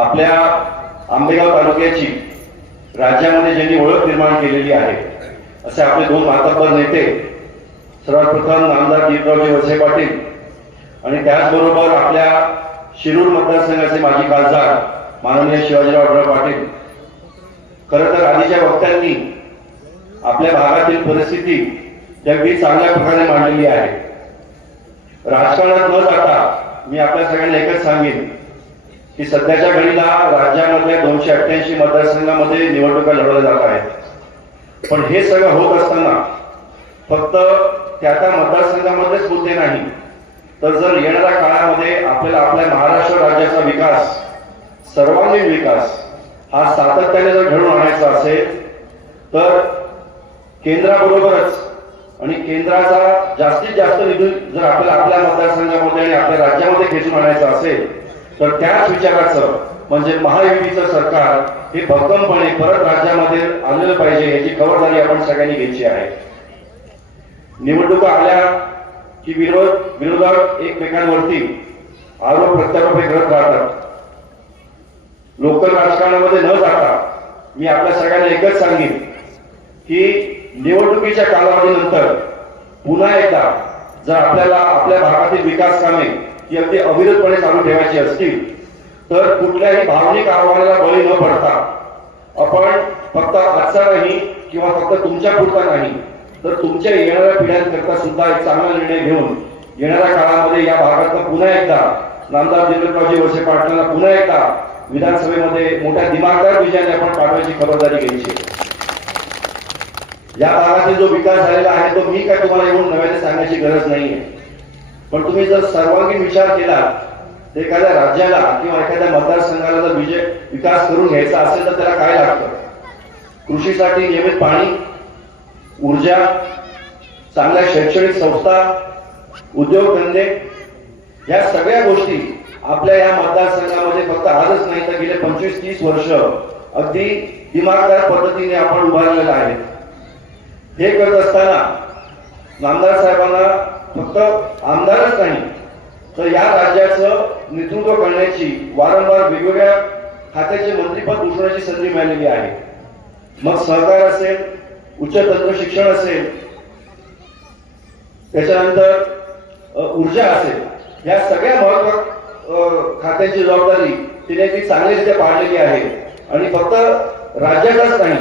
आपल्या आंबेगाव तालुक्याची राज्यामध्ये ज्यांनी ओळख निर्माण केलेली आहे असे आपले दोन मातब्बर नेते सर्वात प्रथम नामदार दीपरावजी वसे पाटील आणि त्याचबरोबर आपल्या शिरूर मतदारसंघाचे माजी खासदार माननीय शिवाजीराव आढळराव पाटील. खरं तर आधीच्या वक्त्यांनी आपल्या भागातील परिस्थिती अगदी चांगल्या प्रकारे मांडलेली आहे. राजकारणात न जाता मी आपल्या सगळ्यांना एकच सांगेन की सध्याच्या घडीला राज्यामधल्या दोनशे अठ्ठ्याऐंशी मतदारसंघामध्ये निवडणुका लढवल्या जात आहेत. पण हे सगळं होत असताना फक्त त्या त्या मतदारसंघामध्येच मुद्दे नाही तर जर येणाऱ्या काळामध्ये आपल्याला आपल्या महाराष्ट्र राज्याचा विकास सर्वांगीण विकास हा सातत्याने जर घडवून आणायचा असेल तर केंद्राबरोबरच आणि केंद्राचा जास्तीत जास्त निधी जर आपल्याला आपल्या मतदारसंघामध्ये आणि आपल्या राज्यामध्ये खेचून आणायचा असेल तर त्याच विचाराचं म्हणजे महायुतीचं सरकार हे भक्कमपणे परत राज्यामध्ये आलेलं पाहिजे याची खबरदारी आपण सगळ्यांनी घ्यायची आहे. निवडणुका आल्या की विरोध विरोधक एकमेकांवरती आरोप प्रत्यारोप हे करत राहतात. लोकल राजकारणामध्ये न जाता मी आपल्या सगळ्यांना एकच सांगेन की निवडणुकीच्या कालावधीनंतर पुन्हा एकदा जर आपल्याला आपल्या भागातील विकास कामे ती अगदी अविरतपणे चालू ठेवायची असतील तर कुठल्याही भावनिक आव्हानाला बळी न पडता आपण फक्त आजचा नाही किंवा फक्त तुमच्या पुरता नाही तर तुमच्या येणाऱ्या पिढ्यांकरता सुद्धा एक चांगला निर्णय घेऊन येणाऱ्या काळामध्ये या भागातनं पुन्हा एकदा नामदार दिलीपरावजी वळसे पाटलांना पुन्हा एकदा विधानसभेमध्ये मोठ्या दिमागदार विजयाने आपण पाठवायची खबरदारी घ्यायची या भागातील जो विकास झालेला आहे तो मी काय तुम्हाला येऊन नव्याने सांगण्याची गरज नाहीये. पण तुम्ही जर सर्वांगीण विचार केला तर एखाद्या राज्याला किंवा एखाद्या मतदारसंघाला जर विजय विकास करून घ्यायचा असेल तर त्याला काय लागतं? कृषीसाठी नियमित पाणी ऊर्जा चांगल्या शैक्षणिक संस्था उद्योगधंदे या सगळ्या गोष्टी आपल्या या मतदारसंघामध्ये फक्त आजच नाही तर गेले पंचवीस तीस वर्ष अगदी दिमागदार पद्धतीने आपण उभारलेलं आहे. हे करत असताना नामदार साहेबांना फक्त आमदारच नाही तर या राज्याचं नेतृत्व करण्याची वारंवार वेगवेगळ्या खात्याचे मंत्रीपद उठवण्याची संधी मिळालेली आहे. मग सहकार असेल उच्च तंत्र शिक्षण असेल त्याच्यानंतर ऊर्जा असेल या सगळ्या महत्त्व खात्याची जबाबदारी तिने ती चांगलीरित्या पाळलेली आहे. आणि फक्त राज्याचाच नाही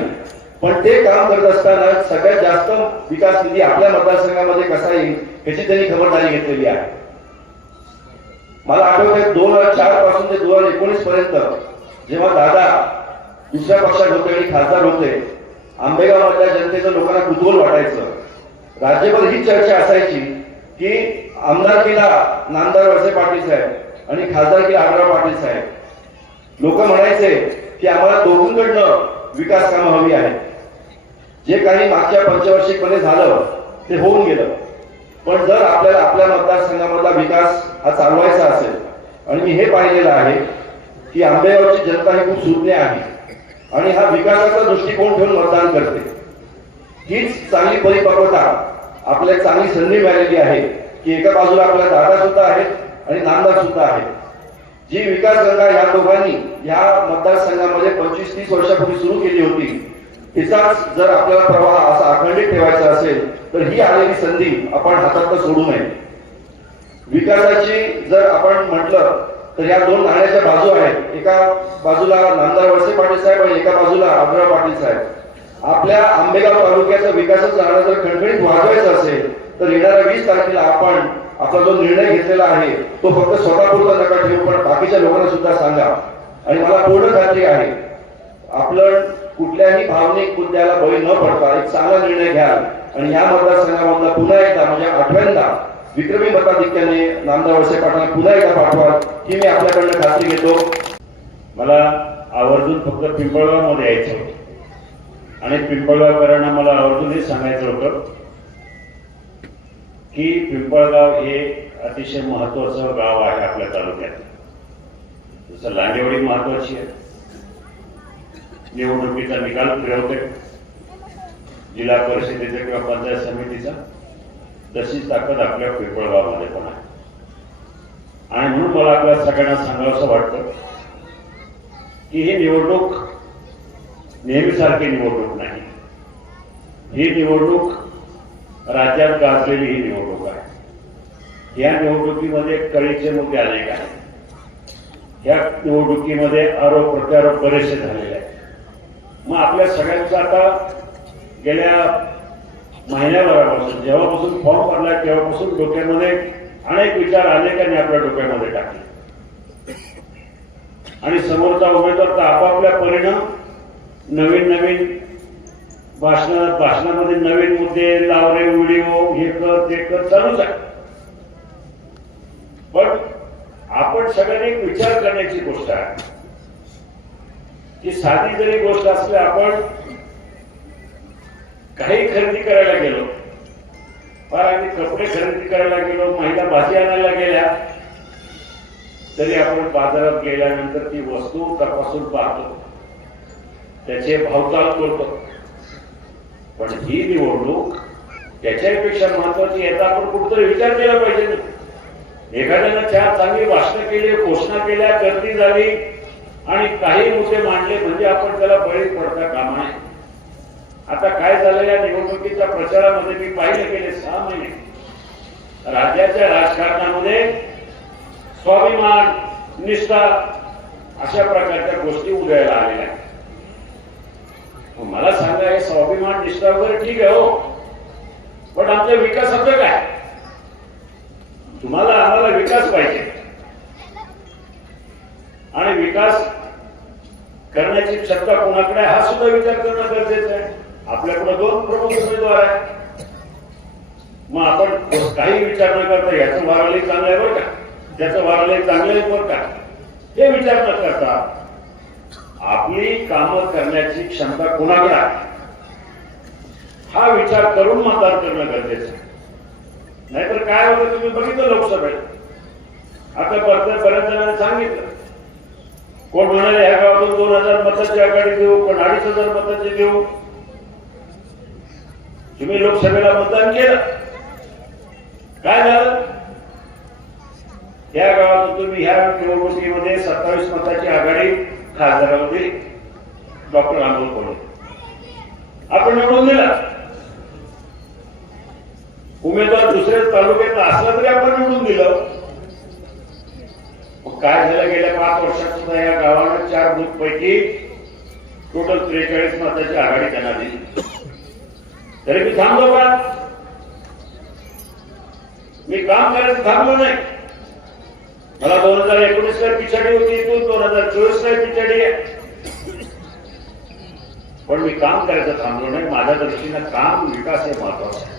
पण ते काम करत असताना सगळ्यात जास्त विकास निधी आपल्या मतदारसंघामध्ये कसा येईल याची त्यांनी खबरदारी घेतलेली आहे. मला आठवत दोन हजार चारपासून ते दोन हजार एकोणीस पर्यंत जेव्हा दादा दुसऱ्या पक्षात होते आणि खासदार होते आंबेगावमधल्या जनतेचं लोकांना कुतूहल वाटायचं. राज्यभर ही चर्चा असायची की आमदार केला नामदार वळसे पाटील साहेब आणि खासदारकीला आमदार पाटील साहेब. लोक म्हणायचे की आम्हाला दोघांकडनं विकास कामं हवी आहेत. जे काही मागच्या पंचवार्षिकमध्ये झालं ते होऊन गेलं. पण जर आपल्याला आपल्या मतदारसंघामधला विकास हा चालवायचा असेल आणि मी हे पाहिलेलं आहे की आंबेगावची जनता ही खूप सुज्ञ आहे आणि हा विकासाचा दृष्टिकोन ठेवून मतदान करते. हीच चांगली परिपक्वता आपल्याला चांगली संधी मिळालेली आहे की एका बाजूला आपल्या दादा सुद्धा आहेत आणि नांदा सुद्धा आहेत जी विकास गंगा या दोघांनी या मतदारसंघामध्ये पंचवीस तीस वर्षापूर्वी सुरू केली होती तिचाच जर आपल्याला प्रवाह असा अखंडित ठेवायचा असेल तर ही आलेली संधी आपण हातात सोडू नये. विकासाची जर आपण म्हटलं तर या दोन नाण्याच्या बाजू आहेत. एका बाजूला नामदार वळसे पाटील साहेब आणि एका बाजूला आढळराव पाटील साहेब. आपल्या आंबेगाव तालुक्याचा विकासाचा नाणं जर खणखणीत वाजवायचं असेल तर येणाऱ्या वीस तारखेला आपण आपला जो निर्णय घेतलेला आहे तो फक्त स्वतःपुरता नका ठेवू पण बाकीच्या लोकांना सुद्धा सांगा. आणि मला पूर्ण खात्री आहे आपलं कुठल्याही भावनिक मुद्द्याला बळी न पडता एक चांगला निर्णय घ्याल आणि ह्या मतदारसंघामधला पुन्हा एकदा म्हणजे आठव्यांदा विक्रमी मताधिक्याने नामदार वळसे पाटलांना पुन्हा एकदा पाठवाल ही मी आपल्याकडनं खात्री घेतो. मला आवर्जून फक्त पिंपळगावमध्ये यायचं होतं. आणि पिंपळगावकरांना मला आवर्जून हे सांगायचं होतं की पिंपळगाव हे अतिशय महत्वाचं गाव आहे आपल्या तालुक्यात. जसं लांडेवाडी महत्वाची आहे. निवडणुकीचा निकाल फिरवते. जिल्हा परिषदेचा किंवा पंचायत समितीचा. तशी ताकद आपल्या पिंपळगावमध्ये पण आहे. आणि म्हणून मला आपल्या सगळ्यांना सांगावंसं वाटतं की ही निवडणूक नेहमीसारखी निवडणूक नाही. ही निवडणूक राज्यात गाजलेली ही निवडणूक आहे. या निवडणुकीमध्ये कळीचे मुद्दे अनेक आहेत. या निवडणुकीमध्ये आरोप प्रत्यारोप बरेचसे झाले. मग आपल्या सगळ्यांचं आता गेल्या महिन्याभरापासून जेव्हापासून फॉर्म भरला तेव्हापासून डोक्यामध्ये अनेक विचार अनेकांनी आपल्या डोक्यामध्ये टाकले. आणि समोरचा उमेदवार तर आपापल्या परिणाम नवीन नवीन भाषण भाषणामध्ये नवीन मुद्दे लावरे व्हिडिओ हे कर ते कर चालूच आहे. पण आपण सगळ्यांनी विचार करण्याची गोष्ट आहे. की साधी जरी गोष्ट असली आपण काही खरेदी करायला गेलो फार आम्ही कपडे खरेदी करायला गेलो महिला भाजी आणायला गेल्या तरी आपण बाजारात गेल्यानंतर ती वस्तू तपासून पाहतो. त्याचे भावताल करतो पण ही निवडणूक त्याच्यापेक्षा महत्वाची याचा आपण कुठेतरी विचार केला पाहिजे एखाद्यानं चार चांगली भाषणं केली घोषणा केल्या गर्दी झाली आणि काही मुद्दे मांडले म्हणजे आपण त्याला बळी पडता कामा नये. आता काय झालेल्या निवडणुकीच्या प्रचारामध्ये? मी पाहिलं गेले सहा महिने राज्याच्या राजकारणामध्ये स्वाभिमान निष्ठा अशा प्रकारच्या गोष्टी उदयाला आलेल्या आहेत. मला सांगा हे स्वाभिमान निष्ठा वगैरे ठीक आहे हो पण आमच्या विकासाचं काय? तुम्हाला आम्हाला विकास पाहिजे आणि विकास करण्याची क्षमता कोणाकडे हा सुद्धा विचार करणं गरजेचं आहे. आपल्याकडे दोन प्रमुख उमेदवार आहे मग आपण काही विचार न करता याचं वारालय चांगलं आहे बरं का? त्याचं वारालय चांगलं आहे बरं का? हे विचार न करता आपली कामं करण्याची क्षमता कोणाकडे आहे? हा विचार करून मतदान करणं गरजेचं आहे. नाहीतर काय होतं तुम्ही बघितलं लोकसभेत. आता परत बऱ्याच जणांना सांगितलं कोण म्हणाले ह्या गावातून दोन हजार मताची आघाडी देऊ कोण अडीच हजार मताची देऊ तुम्ही लोकसभेला मतदान केलं. काय झालं? या गावातून तुम्ही ह्या निवडणुकीमध्ये सत्तावीस मताची आघाडी खासदारामध्ये डॉक्टर आंदोलन कोल्हे. आपण निवडून दिला. उमेदवार दुसऱ्या तालुक्यात असला तरी आपण निवडून दिलं. काय झालं गेल्या पाच वर्षात सुद्धा या गावानं चार बूथ पैकी टोटल त्रेचाळीस मताची आघाडी त्यांना दिली. तरी मी थांबलो का? मी काम करायचं थांबलो नाही. मला दोन हजार एकोणीस ला पिछाडी होती इथून दोन हजार चोवीस ला पिछाडी आहे? पण मी काम करायचं थांबलो नाही. माझ्या दृष्टीनं काम विकास हे महत्वाचं आहे.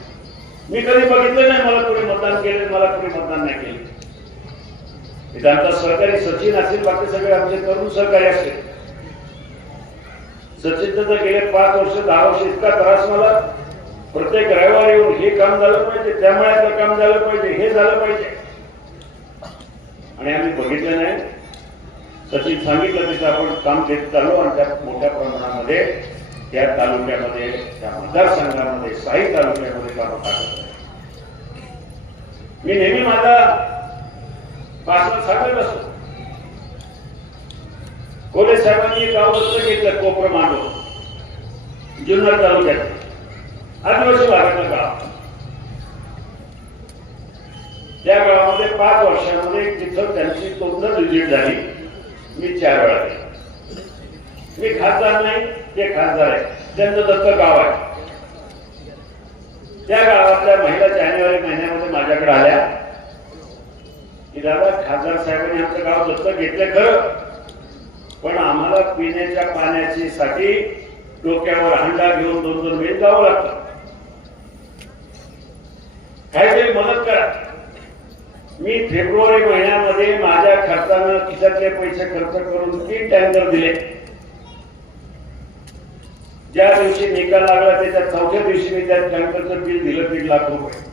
मी कधी बघितलं नाही मला कोणी मतदान केलं मला कोणी मतदान नाही केलं. म्हणजे त्यांचा सहकारी सचिन असेल बाकी सगळे आमचे तरुण सहकारी असतील सचिन तर गेले पाच वर्ष दहा वर्ष इतका त्रास मला प्रत्येक रविवारी येऊन हे काम झालं पाहिजे त्यामुळे आपलं काम झालं पाहिजे हे झालं पाहिजे. आणि आम्ही बघितलं नाही. सचिन सांगितलं तसं आपण काम देत चालू आणि त्या मोठ्या प्रमाणामध्ये त्या तालुक्यामध्ये त्या मतदारसंघामध्ये साई तालुक्यामध्ये काम टाकत मी नेहमी माझा भाषण सांगत असतो कोले साहेबांनी एक गाव घेतलं कोपर मांडव जुन्नर तालुक्यात. आदिवासी भागातलं गाव. त्या गावामध्ये पाच वर्षामध्ये तिथं त्यांची दोनदा विजिट झाली. मी चार वेळा मी खासदार नाही ते खासदार आहे. त्यांचं दत्त गाव आहे. त्या गावातल्या महिला जानेवारी महिन्यामध्ये माझ्याकडे आल्या. की दादा खासदार साहेबांनी आमचं गाव दत्तक घेतलं खरं पण आम्हाला पिण्याच्या पाण्याची साठी डोक्यावर हंडा घेऊन दोन दोन वेळ जावं लागतं. काहीतरी मदत करा. मी फेब्रुवारी महिन्यामध्ये माझ्या खर्चानं खिशातले पैसे खर्च करून तीन टँकर दिले. ज्या दिवशी निकाल लागला त्याच्या चौथ्या दिवशी मी त्या टँकरचं बिल दिलं दीड लाख रुपये.